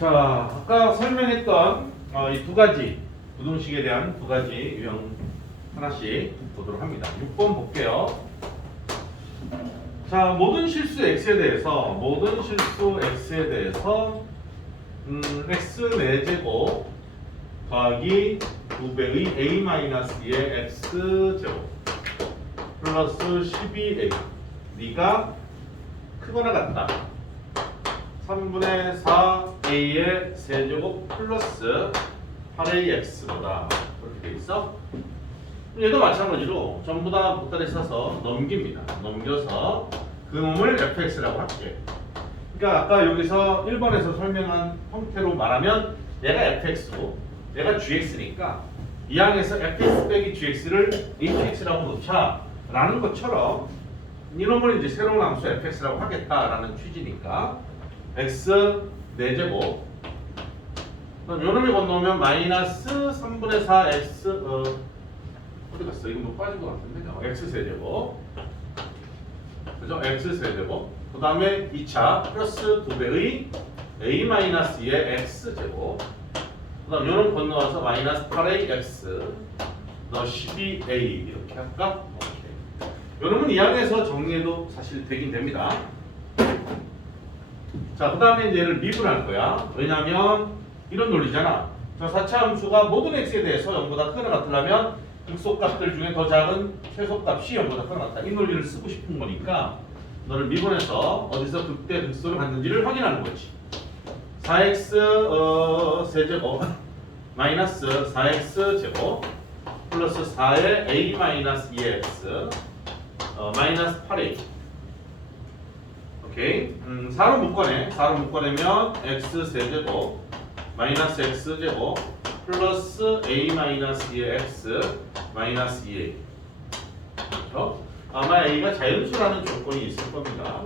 자, 아까 설명했던 이 두 가지 부등식에 대한 두 가지 유형 하나씩 보도록 합니다. 6번 볼게요. 자, 모든 실수 x에 대해서 x 4제곱 더하기 2배의 a-2의 x제곱 플러스 12a 네가 크거나 같다. 3분의 4a의 세제곱 플러스 8ax보다 그렇게 돼 있어. 얘도 마찬가지로 전부 다 보따리 싸서 넘깁니다. 넘겨서 그 놈을 fx라고 할게. 그러니까 아까 여기서 1번에서 설명한 형태로 말하면 얘가 fx고 얘가 gx니까 이 항에서 fx 빼기 gx를 hx라고 놓자 라는 것처럼 이놈을 이제 새로운 함수 fx라고 하겠다라는 취지니까 x 4제곱 그럼 요놈이 건너오면 마이너스 3분의 4x 어디 갔어? 이거 뭐 빠진 것 같은데? x 세제곱 그죠? x 세제곱 그 다음에 2차 플러스 2배의 a-2의 x제곱 그 다음 요놈 건너와서 마이너스 8ax 너 12a 이렇게 할까? 오케이. 요놈은 이 항에서 정리해도 사실 되긴 됩니다. 자, 그 다음에 이제 얘를 미분할 거야. 왜냐면 이런 논리잖아. 저 4차 함수가 모든 x에 대해서 0보다 크거나 같으려면 극소값들 중에 더 작은 최소값이 0보다 크거나 같다. 이 논리를 쓰고 싶은 거니까 너를 미분해서 어디서 극대 극소를 갖는지를 확인하는 거지. 4x 세제곱 마이너스 4x 제곱 플러스 4의 a-2x 마이너스 8a 오케이. 4로 묶어내. 4로 묶어내면 x 세제곱 마이너스 x제곱 플러스 a-2의 x 마이너스 2a 그렇죠? 아마 a가 자연수라는 조건이 있을 겁니다.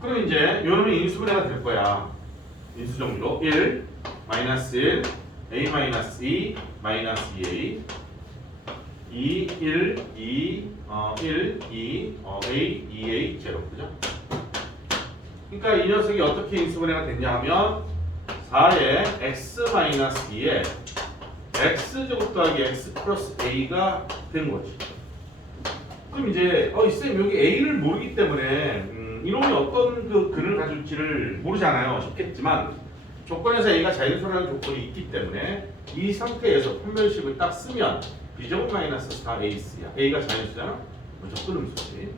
그럼 이제 요놈이 인수분해가 될 거야. 인수정리로 1, 마이너스 1, a 마이너스 2, 마이너스 2a 2, 1, 2, 1, 2, a, 2a, 제로 그죠? 그러니까 이 녀석이 어떻게 인수분해가 됐냐 하면 4의 x-2에 x제곱 더하기 x 플러스 a가 된 거지. 그럼 이제 쌤 여기 a를 모르기 때문에 이놈이 어떤 그 근을 가질지를 모르잖아요. 쉽겠지만 조건에서 a가 자연수라는 조건이 있기 때문에 이 상태에서 판별식을 딱 쓰면 b제곱 마이너스 4ac야. a가 자연수잖아. 무조건 음수지.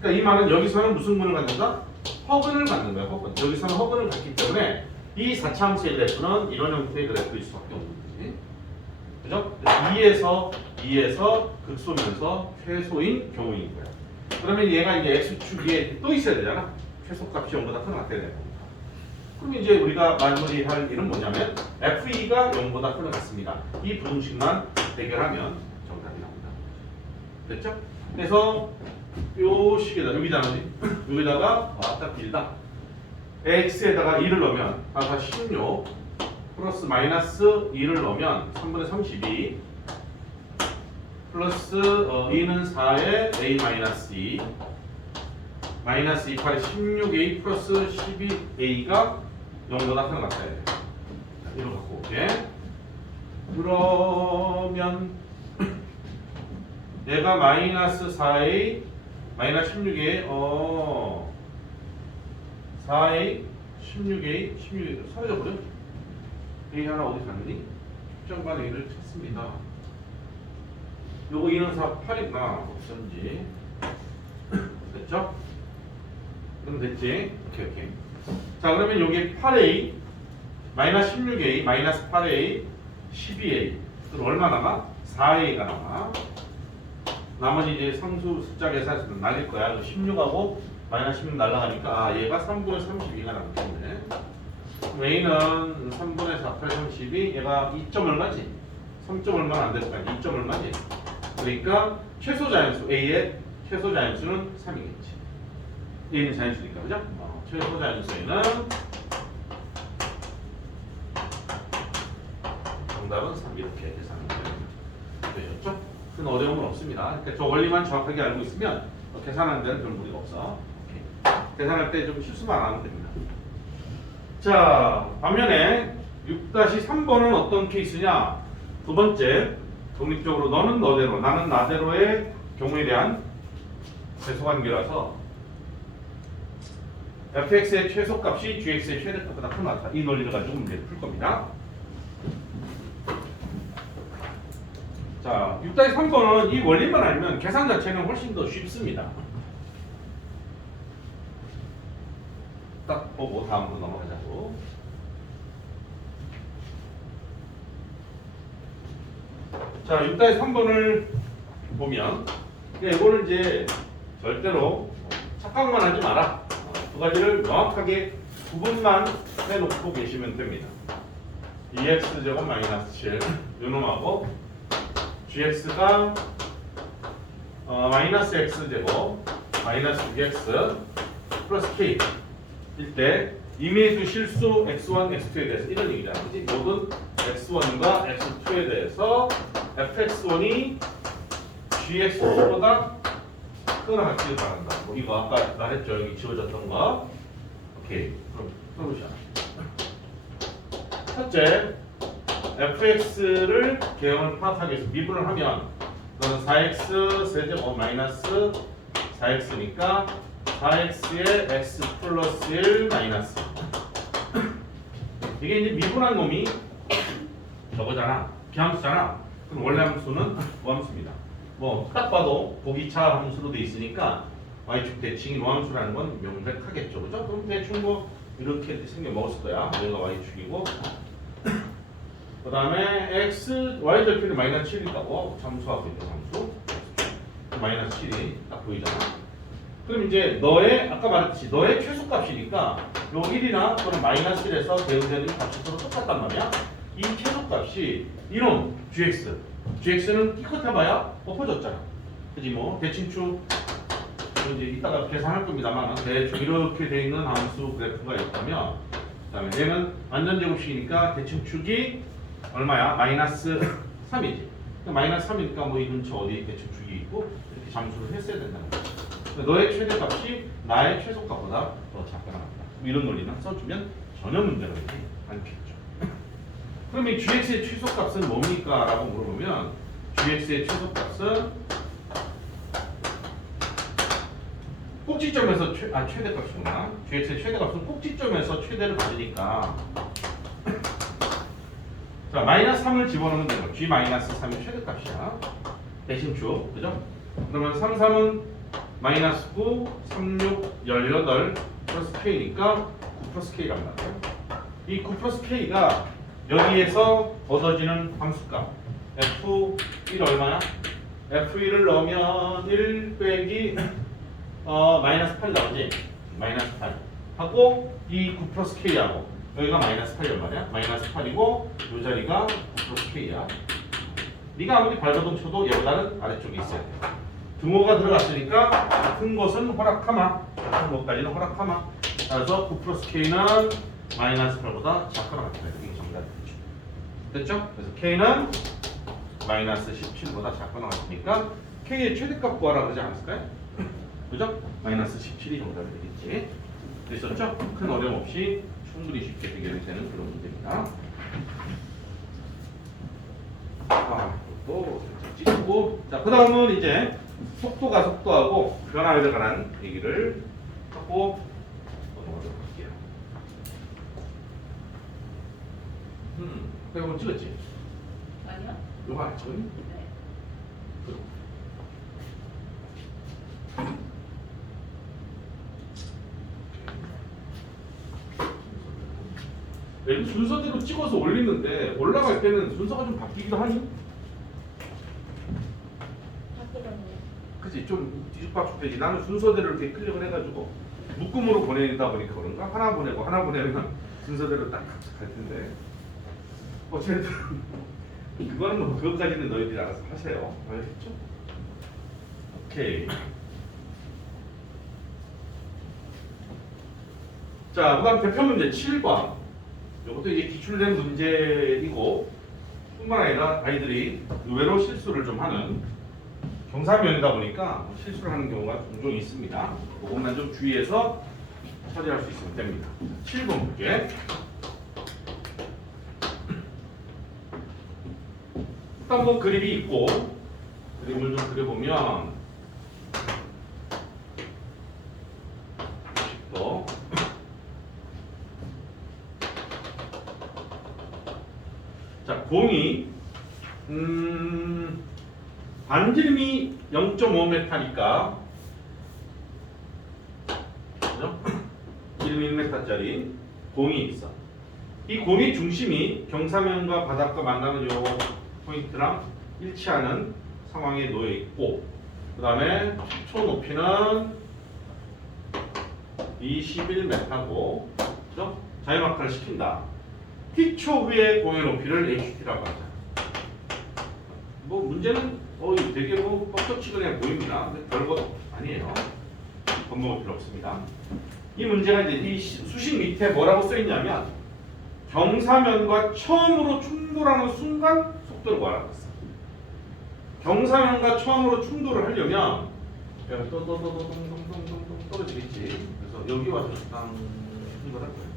그러니까 이 말은 여기서는 무슨 근을 갖는다? 허근을 갖는 거야. 허근. 여기서는 허근을 갖기 때문에 이 4차 함수의 그래프는 이런 형태의 그래프일 수밖에 없는 거지. 그죠? 2에서 극소면서 최소인 경우인 거야. 그러면 얘가 이제 x축 위에 또 있어야 되잖아. 최소값이 0보다 크거나 같아야 되는 거니까. 그럼 이제 우리가 마무리할 일은 뭐냐면 f2가 0보다 크거나 같습니다. 이 부등식만 해결하면 정답이 나옵니다. 됐죠? 그래서 요 식에다 여기다가 딱 길다. x에다가 2를 넣으면 아까 16 플러스 마이너스 2를 넣으면 3분의 32 플러스 2는 4에 a 마이너스 2 마이너스 2, 8에 16a 플러스 12a가 0보다 크거나 같아야 돼. 이거 갖고 올게. 그러면 얘가 마이너스 4a 마이너스 16a 4a 16a 16a 사라져버려. a 하나 어디 갔니? 측정관 a를 찾습니다. 요거 2는 4 8이구나. 어쩐지 됐죠? 그럼 됐지? 오케이. 자 그러면 여기 8a 마이너스 16a 마이너스 8a 12a 그럼 얼마 남아? 4a가 남아. 나머지 이제 상수 숫자 계산해서 날릴 거야. 16하고 마이너스 16 날라가니까 얘가 3분의 32가 남겠네. a는 3분의 4, 8, 32 얘가 2점 얼마지? 3점 얼마는 안 될까? 2점 얼마지? 그러니까 최소 자연수 a의 최소 자연수는 3이겠지. a는 자연수니까 그죠? 최소 자연수에는 정답은 3 이렇게 계산하면 되셨죠? 큰 어려움은 없습니다. 그러니까 저 원리만 정확하게 알고 있으면 계산하는 데는 별 무리가 없어. 오케이. 계산할 때 좀 실수만 안 하면 됩니다. 자, 반면에 6-3번은 어떤 케이스냐? 두 번째, 독립적으로 너는 너대로, 나는 나대로의 경우에 대한 배수관계라서 fx의 최소값이 gx의 최대값보다 크다. 이 논리를 가지고 문제를 풀 겁니다. 자, 6-3번은 이 원리만 알면 계산 자체는 훨씬 더 쉽습니다. 딱 보고 다음으로 넘어가자고. 자, 6-3번을 보면 이거는 이제 절대로 착각만 하지 마라. 두 가지를 명확하게 구분만 해놓고 계시면 됩니다. 2x제곱 마이너스 7 요놈하고 gx가 마이너스 x제곱 마이너스 6x 플러스 k 일 때 이미지 실수 x1, x2에 대해서 이런 얘기잖아. 그치? 모든 x1과 x2에 대해서 fx1이 gx2보다 크거나 같기를 바란다. 뭐 이거 아까 말했죠. 여기 지워졌던 거. 오케이. 그럼 솔루션. 첫째, fx를 개형을 파악하기 위해서 미분을 하면 그건 4x 세제곱 마이너스 4x니까 4x의 x 플러스 1 마이너스 이게 이제 미분한 놈이 저거잖아. 비함수잖아. 그럼 원래 함수는 무함수입니다. 뭐 딱 봐도 보기차 함수로 돼 있으니까 y축 대칭이 무함수라는 건 명백하겠죠. 그죠? 그럼 대충 뭐 이렇게 생겨 먹었을 거야. 여기가 y축이고 그 다음에 x, y 절편이 마이너스 7이니까 잠수하고 있는 함수 마이너스 7이 딱 보이잖아. 그럼 이제 너의 아까 말했듯이 너의 최소값이니까 요 1이나 또는 마이너스 1에서 대응되는 값이 서로 똑같단 말이야. 이 최소값이 이놈 gx는 기껏 해봐야 엎어졌잖아. 그지 뭐 대칭축 이제 이따가 계산할 겁니다만 대충 이렇게 돼 있는 함수 그래프가 있다면 그다음에 얘는 완전 제곱식이니까 대칭축이 얼마야? 마이너스 3이지. 마이너스 3이니까 뭐 이 근처 어디에 대칭축이 있고 이렇게 잠수를 했어야 된다는 거야. 너의 최대값이 나의 최소값보다 더 작거나 같다. 이런 논리만 써주면 전혀 문제가 되지 않겠죠. 그럼 이 gx의 최소값은 뭡니까? 라고 물어보면 gx의 최소값은 꼭지점에서 최대값이구나. gx의 최대값은 꼭지점에서 최대를 받으니까 자 마이너스 3을 집어넣으면 되는 거. g 마이너스 3이 최대값이야. 대신축 그죠? 그러면 3, 3은 마이너스 9, 3, 6, 18 플러스 k니까 9 플러스 k가 나와요. 이 9 플러스 k가 여기에서 얻어지는 함수값 f1 얼마야? f1을 넣으면 1 빼기 마이너스 8 나오지? 마이너스 8 하고 이 9 플러스 k하고 여기가 마이너스 8이 얼마냐? 마이너스 8이고 이 자리가 9 플러스 k야. 네가 아무리 발버둥 쳐도 얘보다는 아래쪽에 있어야 돼. 등호가 들어갔으니까 같은 것은 허락하마. 같은 것까지는 허락하마. 따라서 9 플러스 k는 마이너스 8보다 작거나 같다. 이게 정답이죠. 됐죠? 그래서 k는 마이너스 17보다 작거나 같으니까 k의 최대값 구하라 그러지 않았을까요? 그죠? 마이너스 17이 정답이 되겠지. 됐었죠? 큰 어려움 없이 충분히 쉽게 해결이 되는 그런 문제입니다. 또 살짝 찍고 자, 그 다음은 이제 속도가 속도하고 변화에 관한 얘기를 하고 넘어가도록 할게요. 그거 찍었지? 아니요. 요거 안 찍었니? 네. 네, 순서대로 찍어서 올리는데 올라갈 때는 순서가 좀 바뀌기도 하니? 바뀌거든요. 그치 좀 뒤죽박죽 되지. 나는 순서대로 이렇게 클릭을 해가지고 묶음으로 보내다 보니까 그런가? 하나 보내고 하나 보내면 순서대로 딱 갈 텐데 어쨌든 그거는 뭐 그것까지는 너희들이 알아서 하세요. 알겠죠? 오케이. 자, 그다음 대표 문제 7번. 이것도 이제 기출된 문제이고 뿐만 아니라 아이들이 의외로 실수를 좀 하는 경사면이다 보니까 실수를 하는 경우가 종종 있습니다. 그것만 좀 주의해서 처리할 수 있으면 됩니다. 7번 문제. 일단 뭐 그림이 있고 그림을 좀 그려보면 또 자, 공이 반지름이 0.5m니까 그죠? 지름 1m짜리 공이 있어. 이 공의 중심이 경사면과 바닥과 만나는 요 포인트랑 일치하는 상황에 놓여 있고, 그 다음에 초 높이는 21m고, 그죠? 자유막하를 시킨다. T초 후의 공의 높이를 HT라고 하자. 뭐 문제는 되게 뭐 뻑적지근해 보입니다. 근데 별거 아니에요. 겁먹을 필요 없습니다. 이 문제가 이제 이 수식 밑에 뭐라고 써 있냐면 경사면과 처음으로 충돌하는 순간 속도를 구하라고 했어. 경사면과 처음으로 충돌을 하려면 또또또또동동동동 떨어지겠지. 그래서 여기 와서 땅 충돌할 거예요.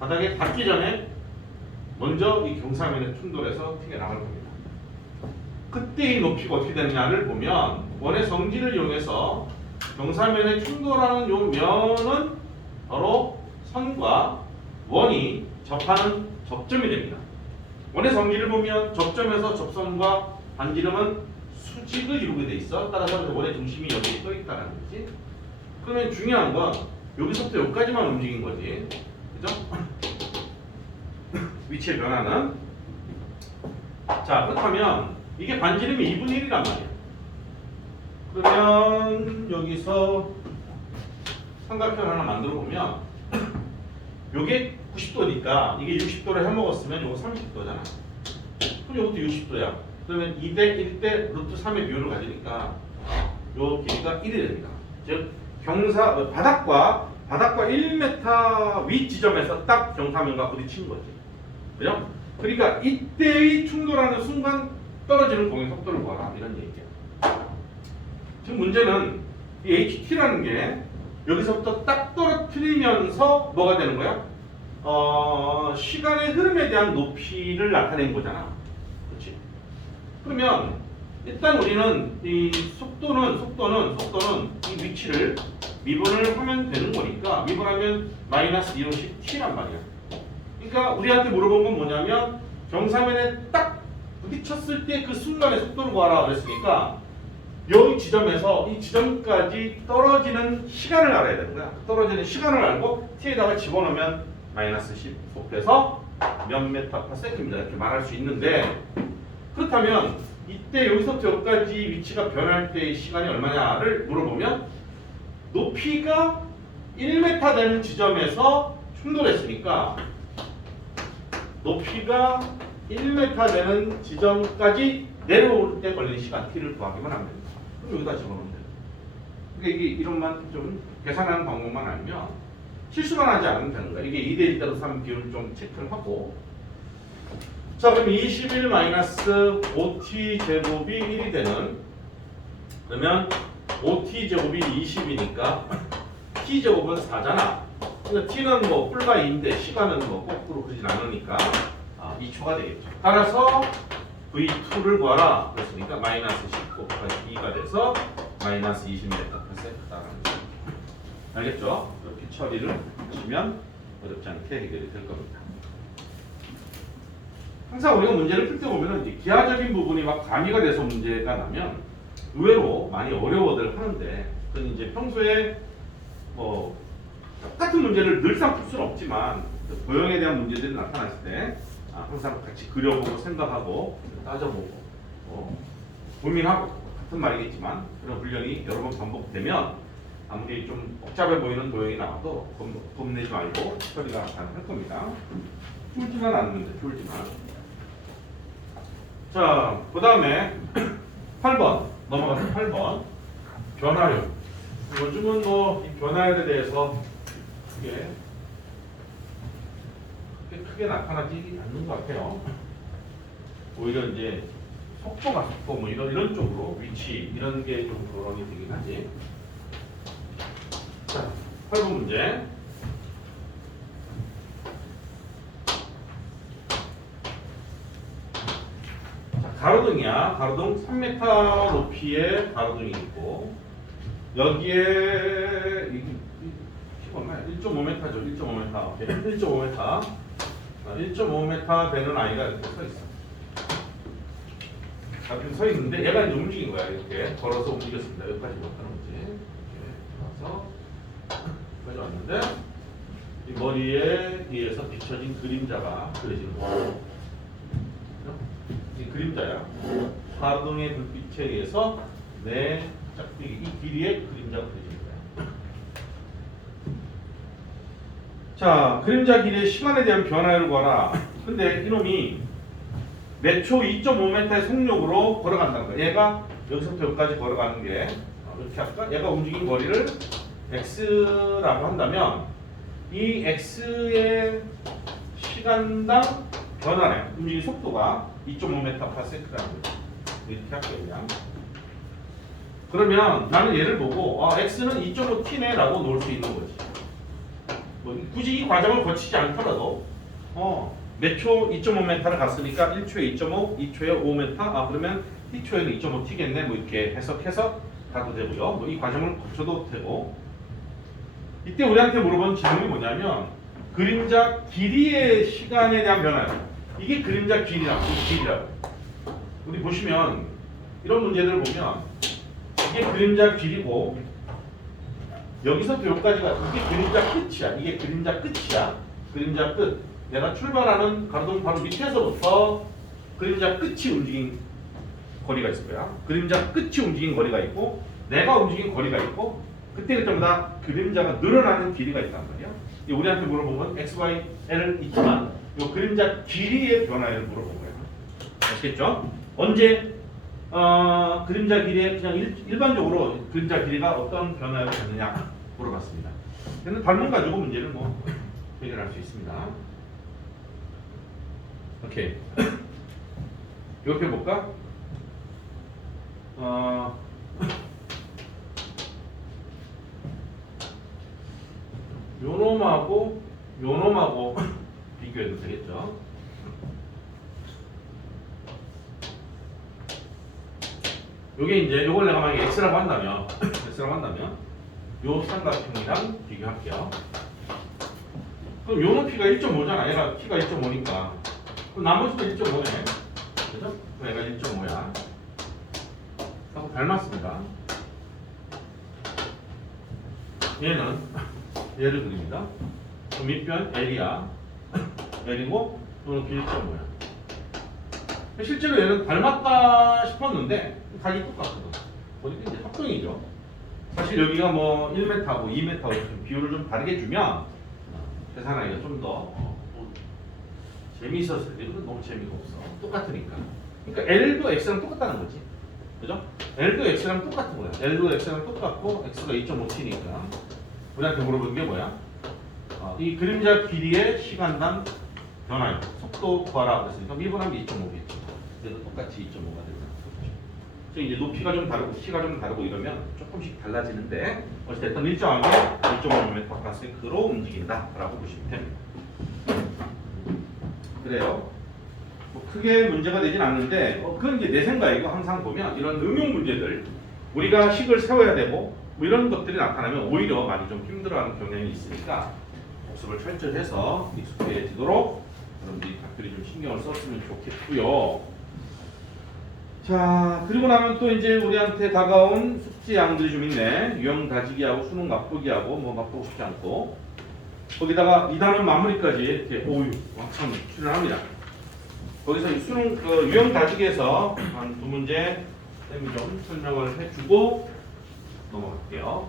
바닥에 닿기 전에 먼저 이 경사면에 충돌해서 튀어나갈 겁니다. 그때 이 높이가 어떻게 되느냐를 보면 원의 성질을 이용해서 경사면에 충돌하는 요 면은 바로 선과 원이 접하는 접점이 됩니다. 원의 성질을 보면 접점에서 접선과 반지름은 수직을 이루게 돼 있어. 따라서 원의 중심이 여기에 떠 있다는 거지. 그러면 중요한 건 여기서부터 여기까지만 움직인 거지. 그죠? 위치의 변화는. 자, 그렇다면 이게 반지름이 2분의 1이란 말이야. 그러면 여기서 삼각형 하나 만들어 보면 요게 90도니까 이게 60도를 해먹었으면 요거 30도잖아. 그럼 요것도 60도야. 그러면 2대 1대 루트 3의 비율을 가지니까 요 길이가 1이 됩니다. 즉 바닥과 1m 위 지점에서 딱 경사면과 부딪힌 거지. 그죠? 그러니까 이때의 충돌하는 순간 떨어지는 공의 속도를 구하라 이런 얘기야. 지금 문제는 이 HT라는 게 여기서부터 딱 떨어뜨리면서 뭐가 되는 거야? 시간의 흐름에 대한 높이를 나타낸 거잖아. 그렇지? 그러면 일단 우리는 이 속도는 이 위치를 미분을 하면 되는 거니까 미분하면 마이너스 2씩 t란 말이야. 그러니까 우리한테 물어본 건 뭐냐면 경사면에 딱 부딪혔을 때 그 순간의 속도를 구하라 그랬으니까 여기 지점에서 이 지점까지 떨어지는 시간을 알아야 되는 거야. 떨어지는 시간을 알고 t에다가 집어넣으면 마이너스 10 곱해서 몇 메타 per sec입니다. 이렇게 말할 수 있는데, 그렇다면 이때 여기서부터 여기까지 위치가 변할 때의 시간이 얼마냐를 물어보면 높이가 1m 되는 지점에서 충돌했으니까 높이가 1m 되는 지점까지 내려올 때 걸리는 시간 t를 구하기만 하면 됩니다. 그럼 여기다 집어넣으면 돼요. 그러니까 이게 이런만 좀 계산하는 방법만 알면 실수만 하지 않으면 되는 거야. 이게 2대 1대로 3 비율을 좀 체크를 하고. 자, 그럼 21 마이너스 5t 제곱이 1이 되는, 그러면 5t 제곱이 20이니까 t 제곱은 4잖아. 그러니까 t는 뭐 뿔과 2인데 시간은 뭐 거꾸로 그러진 않으니까 2초가 되겠죠. 따라서 v2를 구하라 그랬으니까 마이너스 10 곱하기 2가 돼서 마이너스 20m per sec라는 거죠. 알겠죠? 이렇게 처리를 하시면 어렵지 않게 해결이 될 겁니다. 항상 우리가 문제를 풀 때 보면 이제 기하적인 부분이 막 가미가 돼서 문제가 나면 의외로 많이 어려워들 하는데, 그건 이제 평소에 뭐 똑같은 문제를 늘상 풀 수는 없지만 도형에 대한 문제들이 나타났을 때 항상 같이 그려보고 생각하고 따져보고 고민하고 같은 말이겠지만 그런 훈련이 여러 번 반복되면 아무리 좀 복잡해 보이는 도형이 나와도 겁내지 말고 처리가 가능할 겁니다. 풀지만 않으면 돼, 풀지만. 자, 그 다음에 8번 넘어가서 8번 변화율. 요즘은 뭐 이 변화율에 대해서 크게 나타나지 않는 것 같아요. 오히려 이제 속도가 속도 뭐 이런 쪽으로 위치 이런 게 좀 거론이 되긴 하지. 자, 8번 문제. 자, 가로등이야. 가로등 3m 높이의 가로등이 있고 여기에 얼마야? 1.5m죠. 1.5m. 오케이. 1.5m. 1.5m 되는 아이가 이렇게 서 있어. 이렇게 서 있는데 얘가 이제 움직인 거야. 이렇게 걸어서 움직였습니다. 여기까지 못 하는 거지. 이렇게 와서 여기까지 왔는데 이 머리에 의해서 비춰진 그림자가 그려지는 거야. 이 그림자야. 가로등의 불빛에 의해서 내 짝대기 이 길이의 그림자가 그려지는 거야. 자, 그림자 길이의 시간에 대한 변화를 구하라. 근데 이놈이 몇 초 2.5m의 속력으로 걸어간다는 거야. 얘가 여기서부터 여기까지 걸어가는 게 이렇게 할까? 얘가 움직인 거리를 x라고 한다면 이 x의 시간당 변화네. 움직인 속도가 2.5m/s라는 거야. 이렇게 할게요, 그냥. 그러면 나는 얘를 보고 x는 2.5t네라고 놓을 수 있는 거지. 뭐 굳이 이 과정을 거치지 않더라도 몇 초 2.5m를 갔으니까 1초에 2.5, 2초에 5m. 그러면 1초에는 2.5t겠네. 뭐 이렇게 해석해서 가도 되고요. 뭐 이 과정을 거쳐도 되고. 이때 우리한테 물어본 질문이 뭐냐면 그림자 길이의 시간에 대한 변화예요. 이게 그림자 길이라고. 우리 보시면 이런 문제들을 보면 이게 그림자 길이고 여기서부터 여기까지가 이게 그림자 끝이야. 이게 그림자 끝이야. 그림자 끝. 내가 출발하는 가로등 바로 밑에서부터 그림자 끝이 움직인 거리가 있을 거야. 그림자 끝이 움직인 거리가 있고 내가 움직인 거리가 있고 그때 그때마다 그림자가 늘어나는 길이가 있단 말이야. 우리한테 물어본 건 x, y, l 있지만 이 그림자 길이의 변화를 물어본 거야. 아시겠죠? 언제 그림자 길이에 그냥 일반적으로 그림자 길이가 어떤 변화를 갖느냐 물어봤습니다. 얘는 단문 가지고 문제를 뭐 해결할 수 있습니다. 오케이. 이렇게 볼까? 요놈하고 요놈하고 비교해도 되겠죠? 요게 이제 요걸 내가 만약에 x라고 한다면 요 삼각형이랑 비교할게요. 그럼 요 높이가 1.5잖아. 얘가 키가 1.5니까. 그럼 나머지도 1.5네. 그죠? 그럼 얘가 1.5야. 하고 닮았습니다. 얘는 얘를 그립니다. 그럼 밑변 L이야. L이고 요는 1.5야. 실제로 얘는 닮았다 싶었는데 각이 똑같거든. 어디든 이제 합동이죠. 사실 여기가 뭐 1m하고 2m하고 비율을 좀 다르게 주면 계산하기가 좀 더 재미있었을 때 이건 너무 재미가 없어. 똑같으니까. 그러니까 L도 X랑 똑같다는 거지. 그죠? L도 X랑 똑같은 거야. L도 X랑 똑같고 X가 2.5t니까 우리한테 물어보는 게 뭐야? 이 그림자 길이의 시간당 변화요. 속도 구하라 그랬으니까 미분하면 2.5겠지. 그래서 똑같이 2.5가 되는 거죠. 그래서 이제 높이가 좀 다르고 키가 좀 다르고 이러면 조금씩 달라지는데 어쨌든 일정하게 1.5m/s로 움직인다라고 보시면 됩니다. 그래요. 뭐 크게 문제가 되진 않는데 그건 이제 내 생각이고 항상 보면 이런 응용 문제들 우리가 식을 세워야 되고 뭐 이런 것들이 나타나면 오히려 많이 좀 힘들어하는 경향이 있으니까 복습을 철저히 해서 익숙해지도록 여러분들이 각별히 좀 신경을 썼으면 좋겠고요. 자, 그리고 나면 또 이제 우리한테 다가온 숙제양들이 좀 있네. 유형 다지기하고 수능 맛보기하고 뭐 맛보고 싶지 않고 거기다가 2단원 마무리까지 이렇게 왕창 출연합니다. 거기서 이 수능 유형 다지기에서 한 두 문제 쌤이 좀 설명을 해주고 넘어갈게요.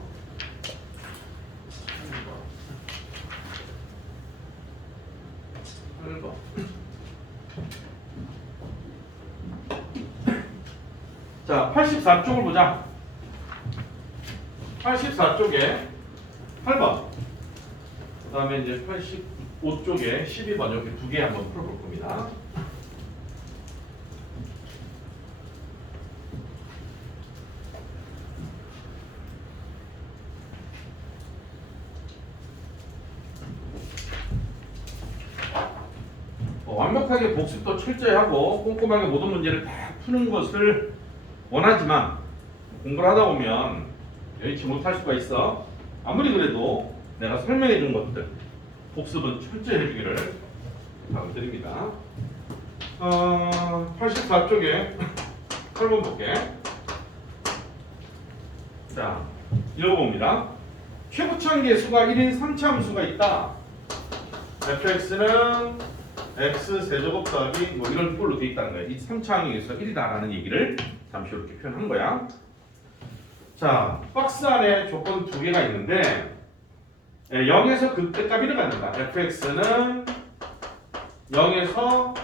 8번. 자, 84쪽을 보자. 84쪽에 8번. 그 다음에 이제 85쪽에 12번 이렇게 두 개 한번 풀어볼 겁니다. 완벽하게 복습도 철저히 하고 꼼꼼하게 모든 문제를 다 푸는 것을 원하지만 공부를 하다 보면 여의치 못할 수가 있어. 아무리 그래도 내가 설명해 준 것들 복습은 철저히 해주기를 부탁드립니다. 84쪽에 8번 볼게. 자, 읽어봅니다. 최고차항계 수가 1인 3차 함수가 있다. fx는 x 세제곱 더하기 뭐 이런 꼴로 돼 있다는 거야. 이 3차항계에서 1이다라는 얘기를 잠시 이렇게 표현한 거야. 자, 박스 안에 조건 두 개가 있는데 0에서 극대값 1을 갖는다. fx는 0에서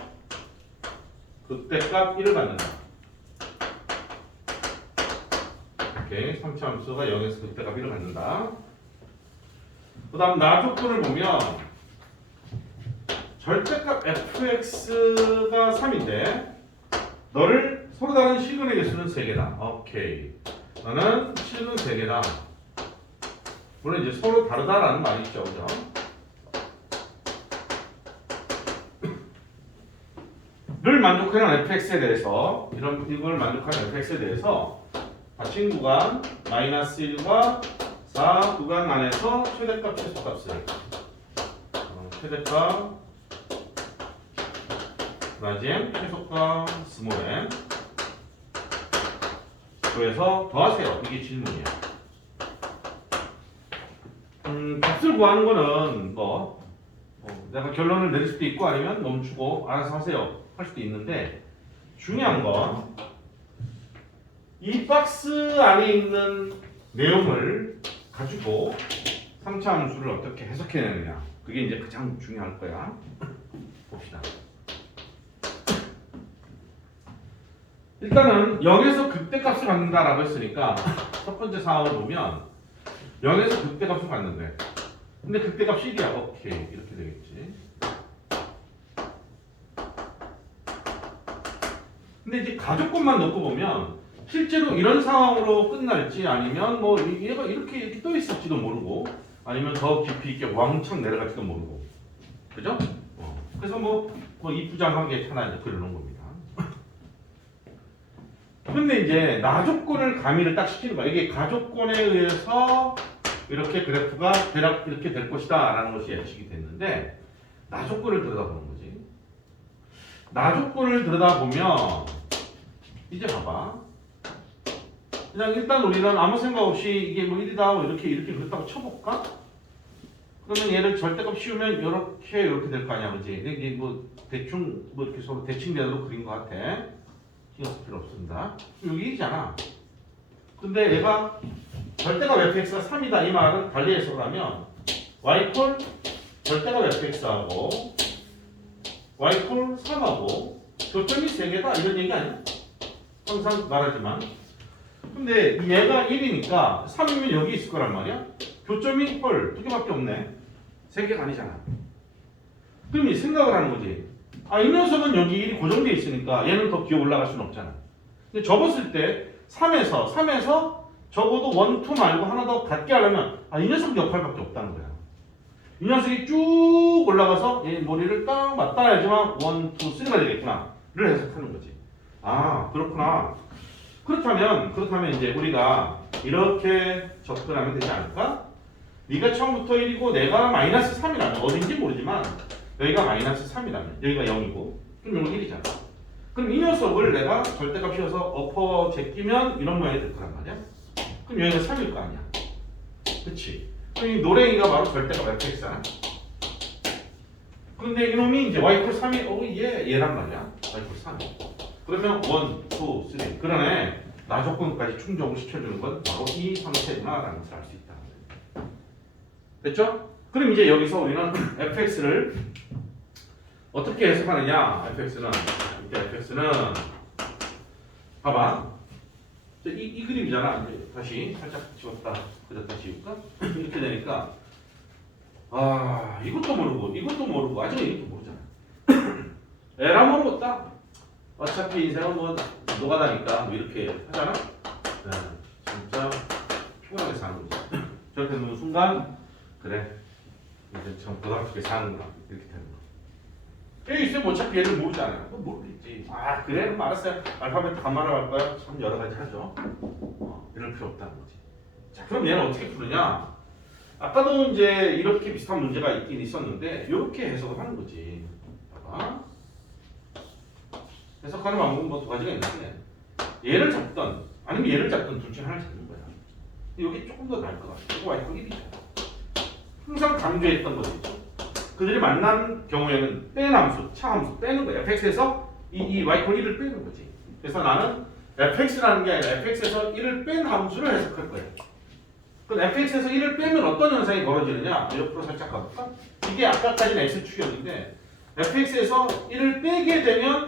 극대값 1을 갖는다. 이렇게 3차 함수가 0에서 극대값 1을 갖는다. 그 다음 나 조건을 보면 절대값 fx가 3인데 너를 서로 다른 실근의 개수는 3개다. 오케이. 너는 실근 3개다. 물론 이제 서로 다르다라는 말이 있죠. 그죠? 를 만족하는 fx에 대해서 이걸 만족하는 fx에 대해서 닫힌 구간 마이너스 1과 4 구간 안에서 최대값 최소값을 최대값 라지 m 최소값 스몰 m 그래서 더하세요. 이게 질문이야. 값을 구하는 거는 내가 결론을 내릴 수도 있고 아니면 멈추고 알아서 하세요 할 수도 있는데 중요한 건 이 박스 안에 있는 내용을 가지고 3차 함수를 어떻게 해석해내느냐 그게 이제 가장 중요할 거야. 봅시다. 일단은 0에서 극대값을 갖는다라고 했으니까 첫 번째 상황을 보면 0에서 극대값을 갖는데 근데 극대값 1이야. 오케이 이렇게 되겠지. 근데 이제 가족권만 넣고 보면 실제로 이런 상황으로 끝날지 아니면 뭐 얘가 이렇게 떠 있을지도 모르고 아니면 더 깊이 있게 왕창 내려갈지도 모르고 그죠? 그래서 뭐 이부장하게 하나 이제 그려놓은 겁니다. 근데 이제 나조건을 가미를 딱 시키는 거야. 이게 가조건에 의해서 이렇게 그래프가 대략 이렇게 될 것이다 라는 것이 예측이 됐는데 나조건을 들여다보는 거지. 나조건을 들여다보면 이제 봐봐. 그냥 일단 우리는 아무 생각 없이 이게 뭐 1이다 이렇게 그렇다고 쳐볼까? 그러면 얘를 절대값 씌우면 이렇게 될 거 아니야, 그지? 이게 뭐 대충 이렇게 서로 대칭되도록 그린 것 같아. 신경 쓸 필요 없습니다. 여기 1이잖아. 근데 얘가 절대값 fx가 3이다 이 말은 달리 해석을 하면 y콜 절대값 fx하고 y콜 3하고 교점이 3개다 이런 얘기 아니야? 항상 말하지만. 근데 얘가 1이니까 3이면 여기 있을 거란 말이야? 교점이 헐 2개밖에 없네. 3개가 아니잖아. 그럼 이 생각을 하는 거지. 이 녀석은 여기 1이 고정되어 있으니까 얘는 더 기어 올라갈 수는 없잖아. 근데 접었을 때 3에서 적어도 1, 2 말고 하나 더 갖게 하려면 이 녀석 역할밖에 없다는 거야. 이 녀석이 쭉 올라가서 얘 머리를 딱 맞닿아야지만 1, 2, 3가 되겠구나 를 해석하는 거지. 그렇구나. 그렇다면 이제 우리가 이렇게 접근하면 되지 않을까? 네가 처음부터 1이고 내가 마이너스 3이라면 어딘지 모르지만 여기가 마이너스 3이라면 여기가 0이고 그럼 여기 1이잖아. 그럼 이 녀석을 내가 절대값 씌워서 엎어 제끼면 이런 모양이 될 거란 말이야. 그럼 여기가 3일 거 아니야. 그치? 그럼 이 노랭이가 바로 절대값 fx잖아. 근데 이놈이 이제 y 3이 얘란 말이야. y 3. 그러면 1, 2, 3. 그러네. 나 조건까지 충족을 시켜주는 건 바로 이 상태구나라는 것을 알 수 있다. 됐죠? 그럼 이제 여기서 우리는 fx를 어떻게 해석하느냐? fx는 봐봐. 이 그림이잖아. 이제 다시 살짝 지웠다. 그렸다 지울까? 이렇게 되니까 이것도 모르고 아직은 이것도 모르잖아. 에라 모르겠다. 어차피 인생은 뭐 노가다니까 뭐 이렇게 하잖아. 네, 진짜 피곤하게 사는 거지. 저렇게 되는 순간 그래 이제 참 고달프게 사는구나 이렇게 되는 거. 여기 있으면 어차피 얘를 모르잖아요. 그거 모르겠지. 아 그래? 그럼 알았어요. 알파벳 간만에 할 거야. 참 여러 가지 하죠. 이럴 필요 없다는 거지. 자 그럼 얘는 어떻게 푸느냐? 아까도 이제 이렇게 비슷한 문제가 있긴 있었는데 이렇게 해석을 하는 거지. 봐봐. 해석하는 방법은 뭐 두 가지가 있는데 얘를 잡던 아니면 얘를 잡던 둘 중에 하나를 잡는 거야. 이게 조금 더 나을 것 같아. 이거 y 1이죠. 항상 강조했던 거죠. 그들이 만난 경우에는 뺀 함수, 차함수 빼는 거야. fx에서 이 y 1을 빼는 거지. 그래서 나는 fx라는 게 아니라 fx에서 1을 뺀 함수를 해석할 거야. 그럼 fx에서 1을 빼면 어떤 현상이 벌어지느냐? 옆으로 살짝 가볼까? 이게 아까까지는 x축이었는데 fx에서 1을 빼게 되면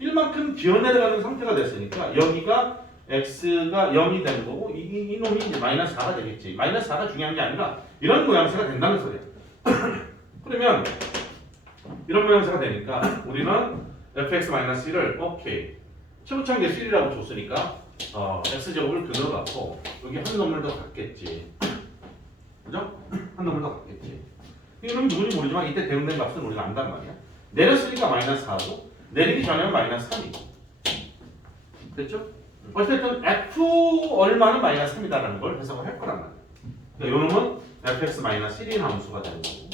1만큼 기어내려가는 상태가 됐으니까 여기가 x가 0이 되는 거고 이놈이 이제 마이너스 4가 되겠지. 마이너스 4가 중요한 게 아니라 이런 모양새가 된다는 소리야. 그러면 이런 모양새가 되니까 우리는 fx-1을 오케이 최고차항 계수 1이라고 줬으니까 x제곱을 그대로 갖고 여기 한 놈을 더 갖겠지. 그죠? 한 놈을 더 갖겠지. 이놈이 누군지 모르지만 이때 대응된 값은 우리가 안단 말이야. 내렸으니까 마이너스 4고 내리기 전에는 마이너스 3이고. 됐죠? 어쨌든 f 얼마는 마이너스 3이다라는 걸 해석을 할 거란 말이야. 그러니까 요놈은 fx-1인 함수가 되는 거고.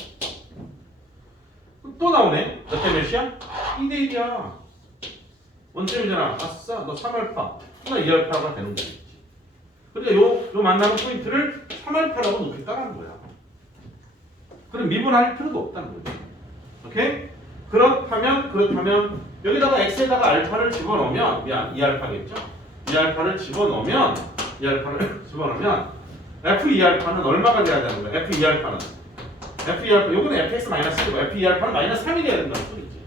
또 나오네. 몇 대 몇이야? 2대 1이야. 원점이잖아. 아싸, 너 3알파. 나 2알파가 되는 거겠지. 그러니까 요 만나는 포인트를 3알파라고 놓겠다는 거야. 그럼 미분할 필요도 없다는 거지. 오케이? 그렇다면 여기다가 x에다가 알파를 집어넣으면 2알파겠죠? 2알파를 집어넣으면 f2알파는 얼마가 돼야 되는 거야? f2알파는 f2알파 요거는 fx-1이고 f2알파는 마이너스 3이 돼야 된다는 소리지.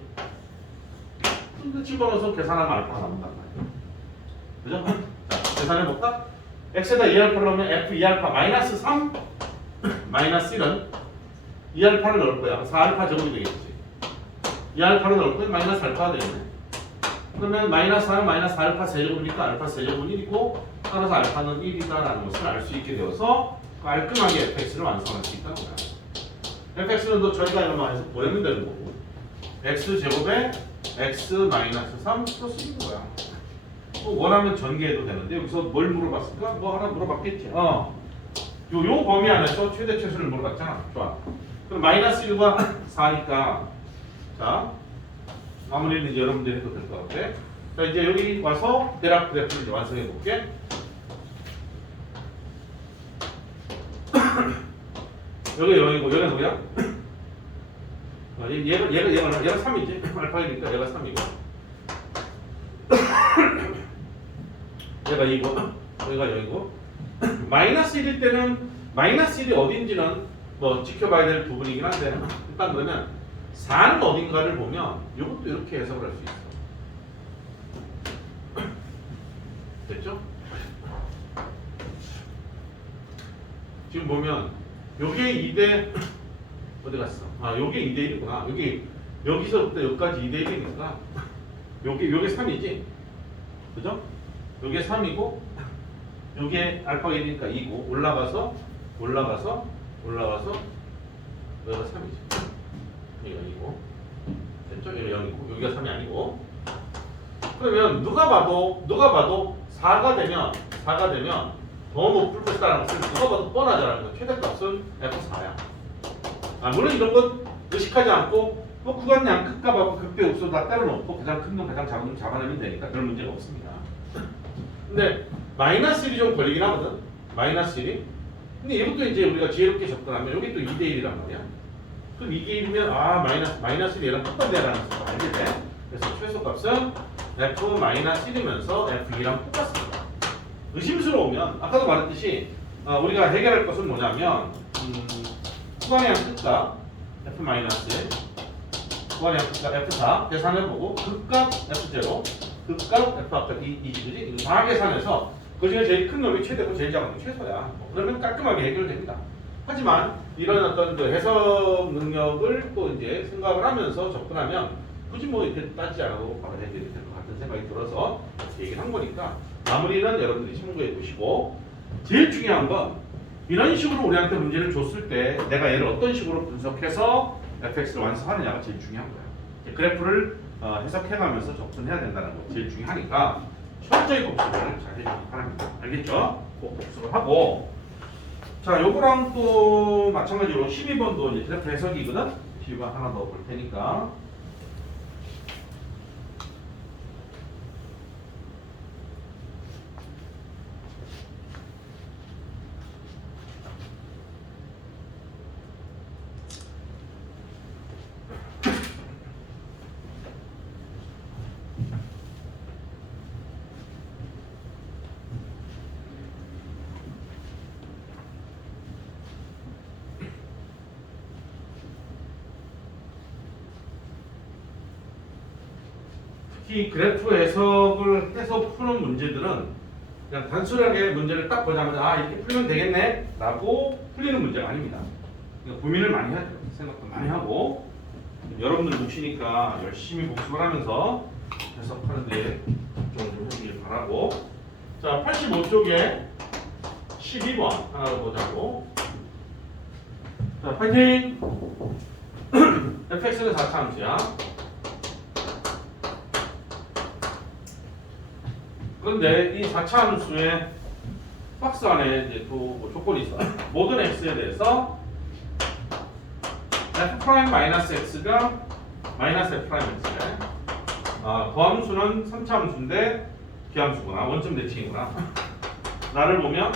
근데 집어넣어서 계산하면 알파가 나온단 말이야. 그죠? 자, 계산해볼까? x에다 2알파를 넣으면 f2알파 마이너스 3 마이너스 1은 2알파를 넣을 거야. 4알파 제곱이 되겠지. 2알파를 넣을 거야. 마이너스 알파가 되겠네. 그러면 마이너스 4는 마이너스 알파 세제곱이니까 알파 세제곱은 1이고 따라서 알파는 1이다라는 것을 알 수 있게 되어서 깔끔하게 fx를 완성할 수 있다는 거야. fx는 또 저희가 이런 말해서 보내면 되는 거고 x제곱에 x-3 플러스 1인 거야. 원하면 전개해도 되는데 여기서 뭘 물어봤을까? 뭐 하나 물어봤겠지. 요 범위 안에서 최대 최소를 물어봤잖아. 좋아. 그럼 마이너스 1과 4니까 자 마무리는 이제 여러분들이 해도 될 것 같아. 자 이제 여기 와서 대략 그래프를 이제 완성해 볼게. 여기 0이고 여기는 뭐야? 얘가 3이지. 알파이니까 얘가 3이고 얘가 2고 여기가 0이고 마이너스 1일 때는 마이너스 1이 어딘지는 뭐 지켜봐야 될 부분이긴 한데 일단 그러면 4는 어딘가를 보면 이것도 이렇게 해석을 할 수 있어. 됐죠? 지금 보면 요게 2대 어디 갔어? 아 요게 2대 1이구나. 여기서부터 여기까지 2대 1이니까 요게 3이지. 그죠? 요게 3이고 요게 알파가 1이니까 2고 올라가서 여기가 3이지. 여기가 2고 됐죠? 여기가 0이고 여기가 3이 아니고 그러면 누가 봐도 4가 되면 더 높을 것이라는 것을 누가 봐도 뻔하잖아요. 최대값은 f4야. 물론 이런 건 의식하지 않고 뭐 구간 양 극값하고 극대 없어도 다 때려놓고 가장 큰 놈 가장 작은 놈 잡아내면 되니까 별 문제가 없습니다. 근데 마이너스 1이 좀 걸리긴 하거든. 마이너스 1이. 근데 이것도 이제 우리가 지혜롭게 접근하면 여기 또 2대 1이란 말이야. 그럼 이게 1이면 마이너스 1이 얘랑 똑같네라는 것을 알게 돼. 그래서 최소값은 f-1이면서 f2랑 똑같습니다. 의심스러우면 아까도 말했듯이 우리가 해결할 것은 뭐냐면 후반의 양 끝값 f-1 후반의 양 끝값 f4 계산해보고 극값 f0 극값 f 아까 2지 그지? 다 계산해서 그 중에 제일 큰 놈이 최대고 제일 작은 놈이 최소야. 그러면 깔끔하게 해결됩니다. 하지만 이런 어떤 그 해석 능력을 또 이제 생각을 하면서 접근하면 굳이 뭐 이렇게 따지지 않아도 바로 해결이 될 것 같은 생각이 들어서 이렇게 얘기를 한 거니까 마무리는 여러분들이 참고해 보시고 제일 중요한 건 이런 식으로 우리한테 문제를 줬을 때 내가 얘를 어떤 식으로 분석해서 fx를 완성하느냐가 제일 중요한 거야. 그래프를 해석해가면서 접근해야 된다는 거 제일 중요하니까 철저히 복습을 잘 해주시기 바랍니다. 알겠죠? 꼭 복습을 하고 자 요거랑 또 마찬가지로 12번도 이제 그래프 해석이거든. 12번 하나 더 볼 테니까 특히 그래프 해석을 해서 푸는 문제들은 그냥 단순하게 문제를 딱 보자마자 아 이렇게 풀면 되겠네 라고 풀리는 문제가 아닙니다. 그러니까 고민을 많이 해야 돼요. 생각도 많이 하고 여러분들 묻히니까 열심히 복습을 하면서 해석하는 데 집중을 좀 해주길 바라고 자 85쪽에 12번 하나 더 보자고 자 파이팅 fx는 4차 함수야. 그런데 이 4차 함수의 박스 안에 이제 또뭐 조건이 있어. 모든 x에 대해서 f'-x가 마이너스 f'-x래. 거함수는 3차 함수인데 기함수구나. 원점 대칭이구나. 나를 보면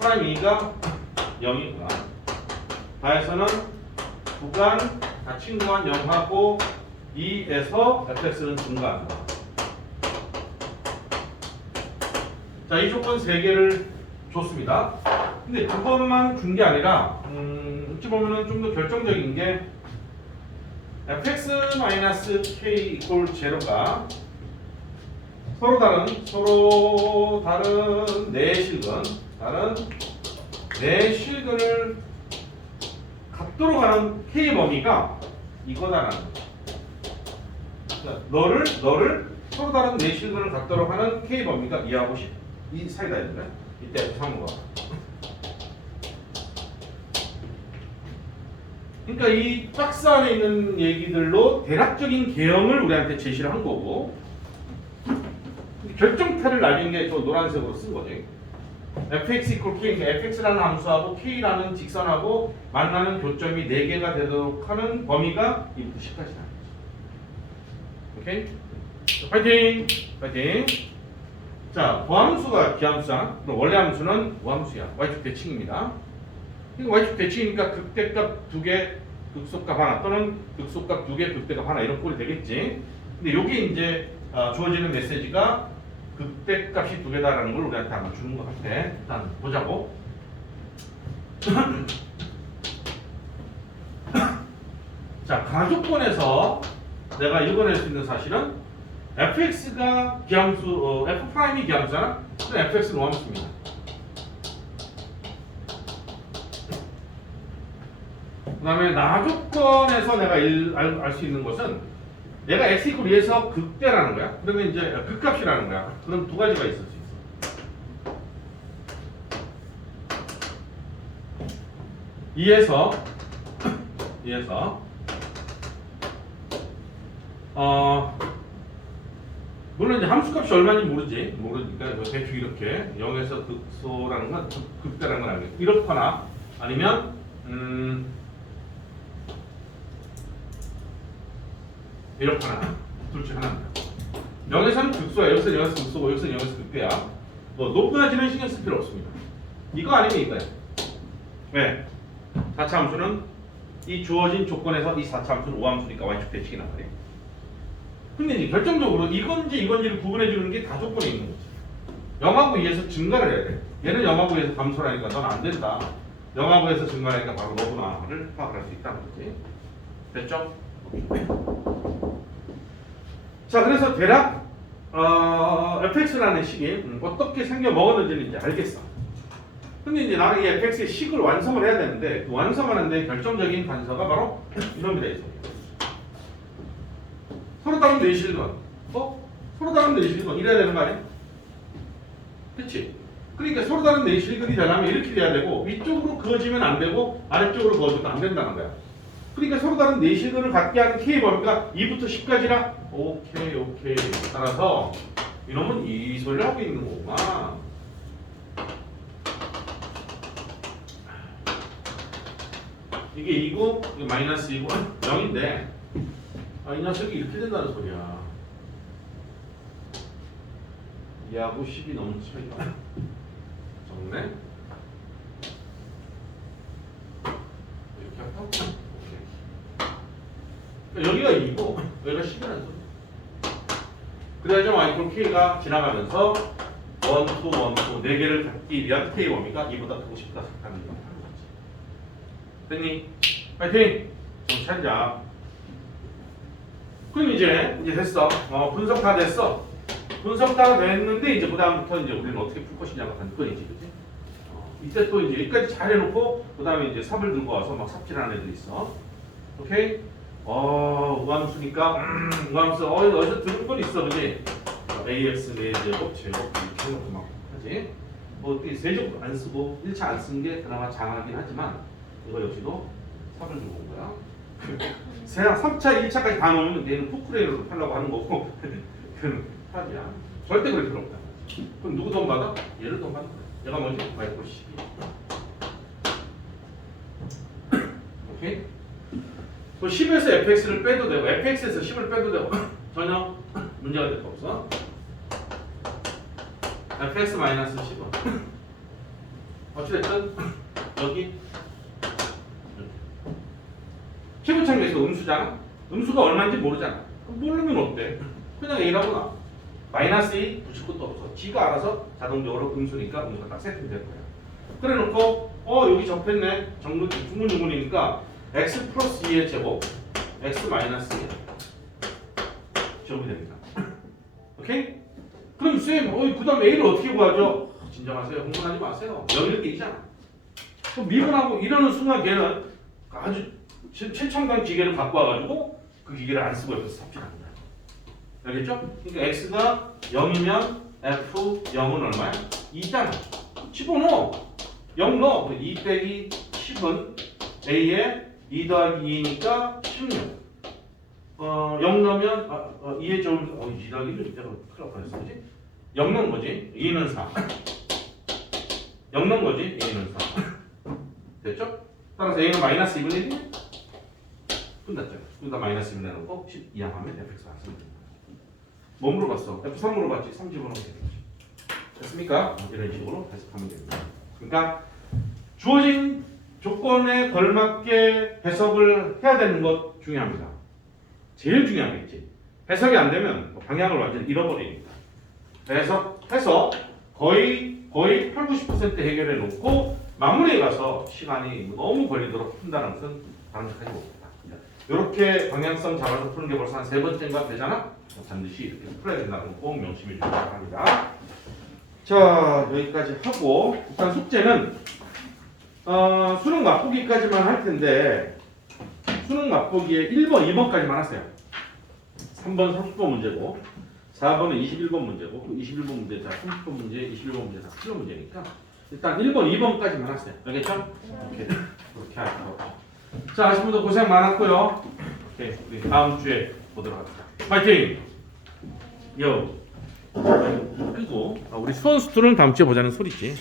f'2가 0이구나. 다에서는 구간, 닫힌 구간 0하고 2에서 fx는 증가한다. 자, 이 조건 3개를 줬습니다. 근데 그것만 준 게 아니라 어찌 보면은 좀 더 결정적인 게 fx-k = 0가 서로 다른 네 실근을 갖도록 하는 k 범위가 이거다라는 거죠. 그러니까 너를 서로 다른 네 실근을 갖도록 하는 k 범위가 2하고 10. 이 사이다 있는데 이때 F3과 그러니까 이 박스 안에 있는 얘기들로 대략적인 개형을 우리한테 제시를 한 거고 결정타를 날린 게 저 노란색으로 쓴 거지. fx = k, fx라는 함수하고 k라는 직선하고 만나는 교점이 4개가 되도록 하는 범위가 이 90까지 나는 거죠. 오케이? 자, 파이팅! 파이팅! 자, 고함수가 기함수잖아. 그럼 원래 함수는 우함수야. y축 대칭입니다. y축 대칭이니까 극대값 2개, 극소값 하나 또는 극소값 2개, 극대값 하나 이런 꼴이 되겠지. 근데 여기 이제 주어지는 메시지가 극대값이 2개다라는 걸 우리한테 아마 주는 것 같아. 일단 보자고. 자, 가조건에서 내가 읽어낼 수 있는 사실은 fx가 기함수, f'이 기함수잖아? 그럼 fx는 우함수입니다. 그 다음에 나조건에서 내가 알 수 있는 것은 내가 x = 2에서 극대라는 거야. 그러면 이제 극값이라는 거야. 그럼 두 가지가 있을 수 있어. 2에서 물론 이제 함수값이 얼마인지 모르니까 대충 이렇게 0에서 극소라는 건 극대라는 건 알겠고 이렇거나 아니면 이렇거나 둘 중 하나입니다. 0에서는 극소야. 여기서는 0에서 극소고 여기서는 0에서 극대야. 뭐 높낮이는 신경 쓸 필요 없습니다. 이거 아니면 이거야. 왜? 4차 함수는 이 주어진 조건에서 이 4차 함수는 5함수니까 y축 대칭이 나가네. 근데 이제 결정적으로 이건지를 구분해 주는 게 다 조건이 있는 거지. 0하고 2에서 증가를 해야 돼. 얘는 0하고 2에서 감소라니까 넌 안 된다. 0하고 2에서 증가하니까 바로 너구나를 파악할 수 있다는 거지. 됐죠? 자, 그래서 대략 fx라는 식이 어떻게 생겨 먹었는지는 이제 알겠어. 근데 이제 나는 이 fx의 식을 완성을 해야 되는데 그 완성하는데 결정적인 단서가 바로 이놈이다 있어. 서로 다른 내실근. 서로 다른 내실근 이래야 되는 거 아니야? 그렇지? 그러니까 서로 다른 내실근이 되려면 이렇게 돼야 되고 위쪽으로 그어지면 안 되고 아래쪽으로 그어져도 안 된다는 거야. 그러니까 서로 다른 내시들을 갖게 하는 K 범위가 2부터 10까지라. 오케이. 따라서 이놈은 이 소리를 하고 있는 거구나. 이게 2고 이게 마이너스 2고 0인데 이 녀석이 이렇게 된다는 소리야. 2하고 10이 넘는 차이가 적네. 이렇게 할까? 오케이. 여기가 2고 여기가 10이라는 소리. 그래야지 y k가 지나가면서 1, 2, 4개를 갖기 위한 k 범위가 2보다 크고 10보다 작다는 얘기가 하는 거지. 됐니? 파이팅! 좀 찾자. 그럼 이제 됐어. 분석 다 됐어. 분석 다 됐는데 이제 그다음부터 이제 우리는 어떻게 풀 것이냐가 관건이지, 그지? 이때 또 이제 여기까지 잘 해놓고 그다음에 이제 삽을 들고 와서 막 삽질하는 애들 있어. 오케이? 우함수니까 우함수 어디서 들은 건 있어, 그지? AX 4제곱 제곱 이렇게 해놓고 막 하지. 뭐 세제곱 안 쓰고 1차 안 쓴 게 그나마 장하긴 하지만 이거 역시도 삽을 들고 온 거야. 3차, 1차까지 다 넣으면 얘는 포크레인으로 팔려고 하는 거고 그건 탑이야. 절대 그럴 필요 없다. 그럼 누구 돈 받아? 얘를 돈 받는 거야. 얘가 뭐지? 마이크로 12. 오케이? 그 10에서 fx를 빼도 되고 fx에서 10을 빼도 되고 전혀 문제가 될 거 없어. fx 마이너스 10은 어찌됐든 여기 피부창에서 음수잖아. 음수가 얼마인지 모르잖아. 모르면 어때? 그냥 A라고 나. 마이너스 2 붙일 것도 없어. 지가 알아서 자동적으로 음수니까 음수가 딱 세팅될 거야. 그래 놓고 여기 접했네. 중문중문이니까 x 플러스 2의 제곱 x 마이너스 2 제곱이 됩니다. 오케이? 그럼 쌤, 그 다음 A를 어떻게 구하죠? 진정하세요. 흥분하지 마세요. 0일 게 있잖아. 그럼 미분하고 이러는 순간 걔는 아주 최첨단 기계를 갖고 와가지고 그 기계를 안 쓰고 옆에서 삽질합니다. 알겠죠? 그러니까 x가 0이면 f 0은 얼마야? 2잖아. 집어넣어. 0 넣어. 2 빼기 10은 a에 2 더하기 2니까 16. 0 넣으면 2의 제곱을 2 더하기 1은 내가 큰일 날 뻔했어. 그지? 0 넣은 거지. 2는 4. 0 넣은 거지. a는 4. 됐죠? 따라서 a는 마이너스 2분의 1이네. 끝났잖아. 여기다 마이너스 1 내놓고 10 이항하면 fx가 나왔습니다. 뭐 물어봤어? f3 물어봤지. 3 집어넣으면 되는 거지. 됐습니까? 이런 식으로 해석하면 됩니다. 그러니까 주어진 조건에 걸맞게 해석을 해야 되는 것 중요합니다. 제일 중요한 게 있지. 해석이 안 되면 방향을 완전히 잃어버리니까. 해서 거의 8, 90% 해결해 놓고 마무리에 가서 시간이 너무 걸리도록 푼다는 것은 바람직하지 못합니다. 이렇게 방향성 잡아서 푸는 게 벌써 한 3번째인가 되잖아? 반드시 이렇게 풀어야 된다는 거 꼭 명심해 주시기 바랍니다. 자, 여기까지 하고 일단 숙제는 수능 맛보기까지만 할 텐데 수능 맛보기에 1번, 2번까지만 하세요. 3번 30번 문제고 4번은 21번 문제고 21번 문제 다 30번 문제, 21번 문제 다 틀린 문제니까 일단 1번, 2번까지만 하세요. 알겠죠? 오케이. 그렇게 하고 자, 아신 분들 고생 많았고요. 오케이, 우리 다음 주에 보도록 합시다. 파이팅! 요. 그리고 우리 수원수들은 다음 주에 보자는 소리지.